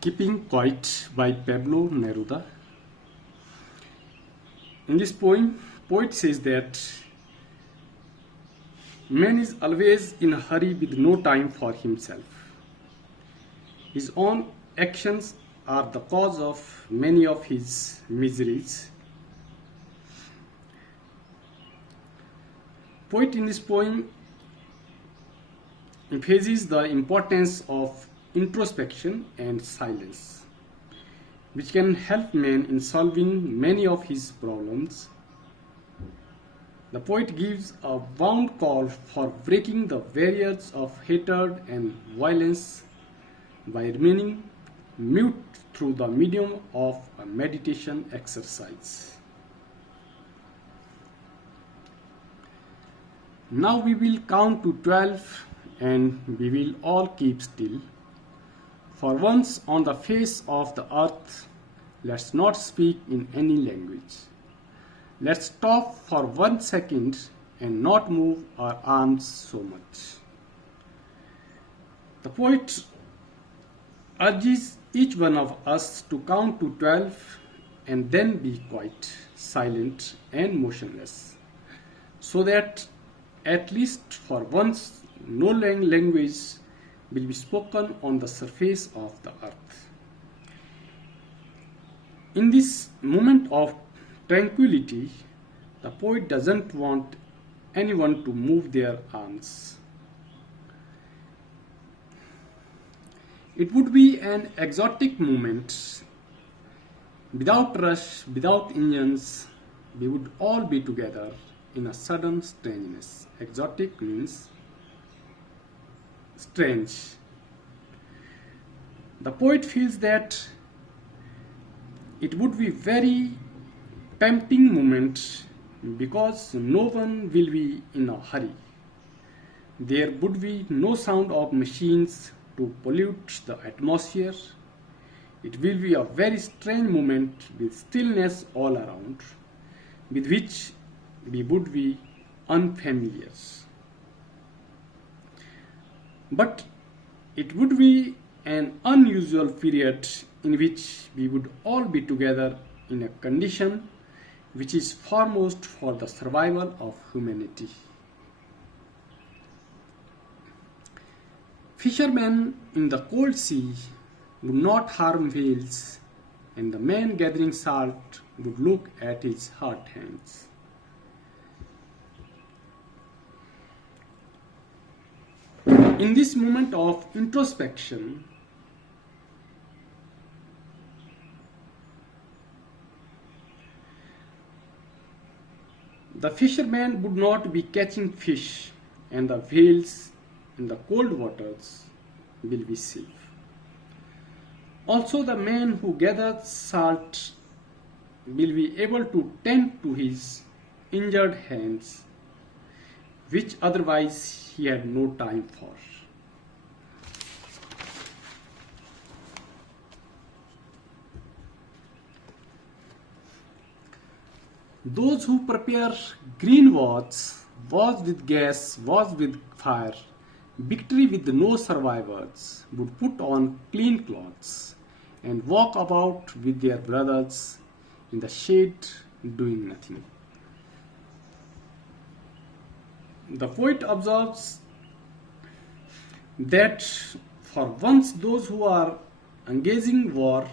Keeping Quiet by Pablo Neruda. In this poem, poet says that man is always in a hurry with no time for himself. His own actions are the cause of many of his miseries. Poet in this poem emphasizes the importance of introspection and silence, which can help man in solving many of his problems. The poet gives a wound call for breaking the barriers of hatred and violence by remaining mute through the medium of a meditation exercise. Now we will count to 12 and we will all keep still. For once on the face of the earth, let's not speak in any language. Let's stop for 1 second and not move our arms so much. The poet urges each one of us to count to 12 and then be quiet, silent, and motionless, so that at least for once no language will be spoken on the surface of the earth. In this moment of tranquility, the poet doesn't want anyone to move their arms. It would be an exotic moment. Without rush, without engines, we would all be together in a sudden strangeness. Exotic means strange. The poet feels that it would be very tempting moment because no one will be in a hurry. There would be no sound of machines to pollute the atmosphere. It will be a very strange moment with stillness all around, with which we would be unfamiliar. But it would be an unusual period in which we would all be together in a condition which is foremost for the survival of humanity. Fishermen in the cold sea would not harm whales, and the man gathering salt would look at his hurt hands. In this moment of introspection, the fisherman would not be catching fish, and the whales in the cold waters will be safe. Also, the man who gathers salt will be able to tend to his injured hands, which otherwise he had no time for. Those who prepare green wars with gas, wars with fire, victory with no survivors, would put on clean clothes and walk about with their brothers in the shade doing nothing. The poet observes that for once those who are engaging war,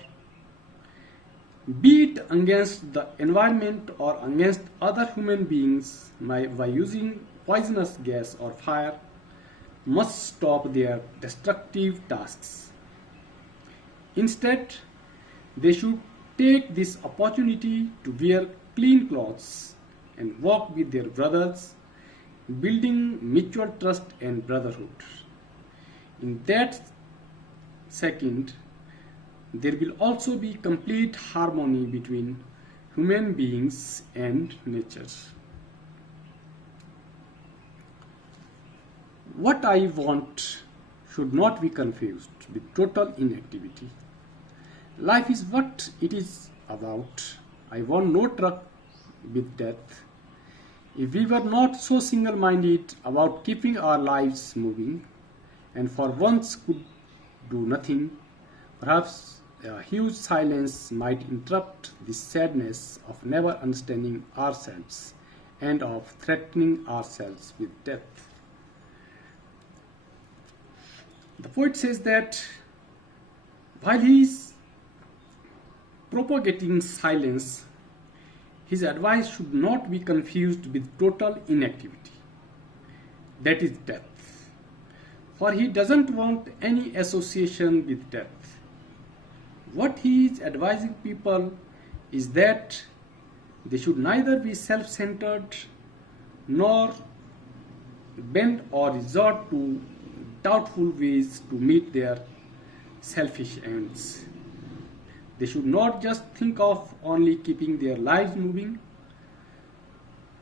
be it against the environment or against other human beings by using poisonous gas or fire, must stop their destructive tasks. Instead, they should take this opportunity to wear clean clothes and walk with their brothers, building mutual trust and brotherhood. In that second, there will also be complete harmony between human beings and nature. What I want should not be confused with total inactivity. Life is what it is about. I want no truck with death. If we were not so single minded about keeping our lives moving, and for once could do nothing, perhaps a huge silence might interrupt the sadness of never understanding ourselves and of threatening ourselves with death. The poet says that while he is propagating silence, his advice should not be confused with total inactivity, that is, death. For he doesn't want any association with death. What he is advising people is that they should neither be self centered nor bend or resort to doubtful ways to meet their selfish ends. They should not just think of only keeping their lives moving.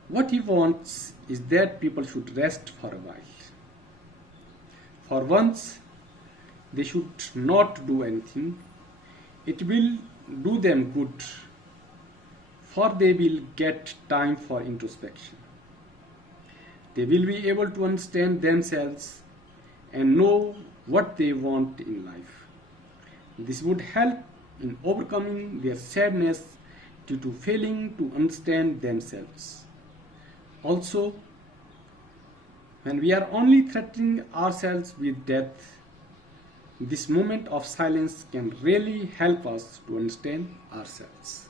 What he wants is that people should rest for a while. For once, they should not do anything. It will do them good, for they will get time for introspection. They will be able to understand themselves and know what they want in life. This would help in overcoming their sadness due to failing to understand themselves. Also, when we are only threatening ourselves with death, this moment of silence can really help us to understand ourselves.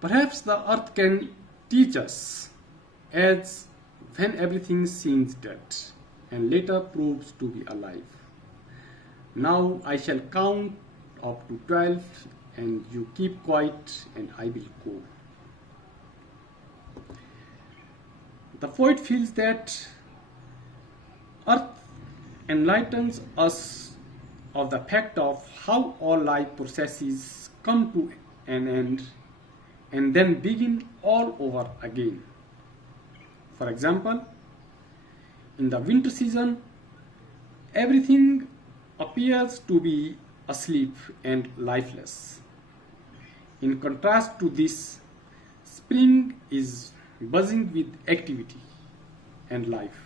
Perhaps the earth can teach us, as when everything seems dead and later proves to be alive. Now I shall count up to 12 and you keep quiet and I will go. The poet feels that earth enlightens us of the fact of how all life processes come to an end and then begin all over again. For example, in the winter season, everything appears to be asleep and lifeless. In contrast to this, spring is buzzing with activity and life.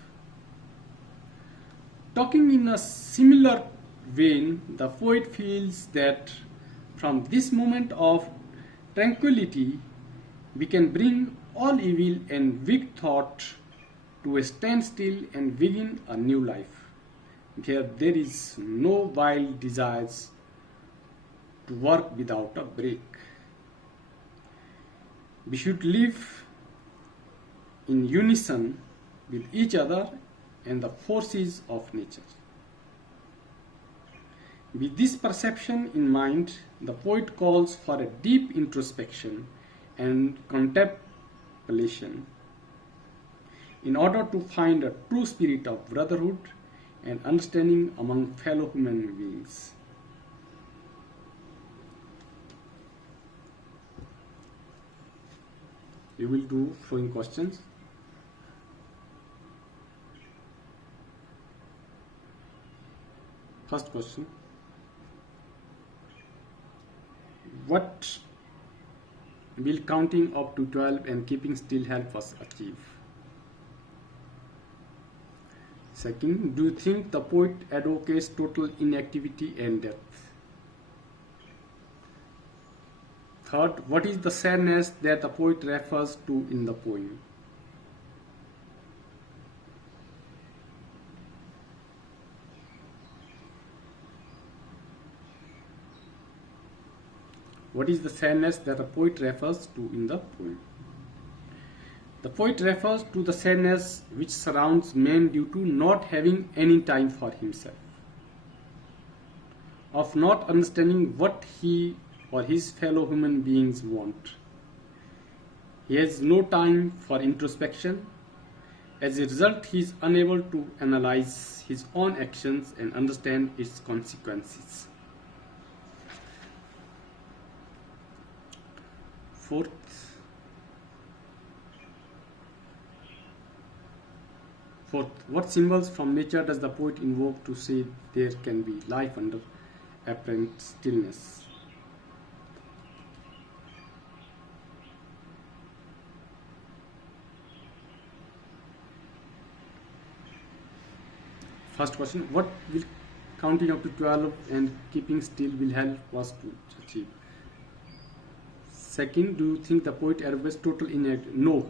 Talking in a similar vein, the poet feels that from this moment of tranquility, we can bring all evil and weak thought to a standstill and begin a new life, where there is no wild desires to work without a break. We should live in unison with each other and the forces of nature. With this perception in mind, the poet calls for a deep introspection and contemplation in order to find a true spirit of brotherhood and understanding among fellow human beings. We will do flowing questions. First question: what will counting up to 12 and keeping still help us achieve? Second, do you think the poet advocates total inactivity and death? Third, what is the sadness that the poet refers to in the poem? What is the sadness that the poet refers to in the poem? The poet refers to the sadness which surrounds man due to not having any time for himself, of not understanding what he or his fellow human beings want. He has no time for introspection. As a result, he is unable to analyze his own actions and understand its consequences. Fourth, Fourth, what symbols from nature does the poet invoke to say there can be life under apparent stillness? First question, what will counting up to 12 and keeping still will help us to achieve? Second, do you think the poet advocates total inactivity? No.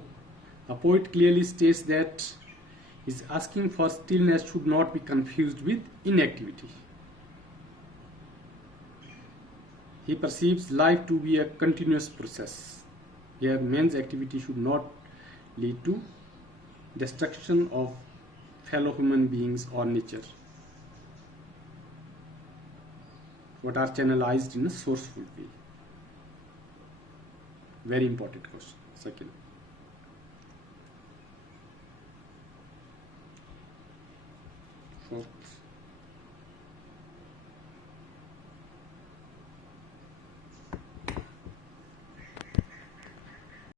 The poet clearly states that his asking for stillness should not be confused with inactivity. He perceives life to be a continuous process. Here, man's activity should not lead to destruction of fellow human beings or nature, what are channelized in a sourceful way. Very important question. Second, fourth,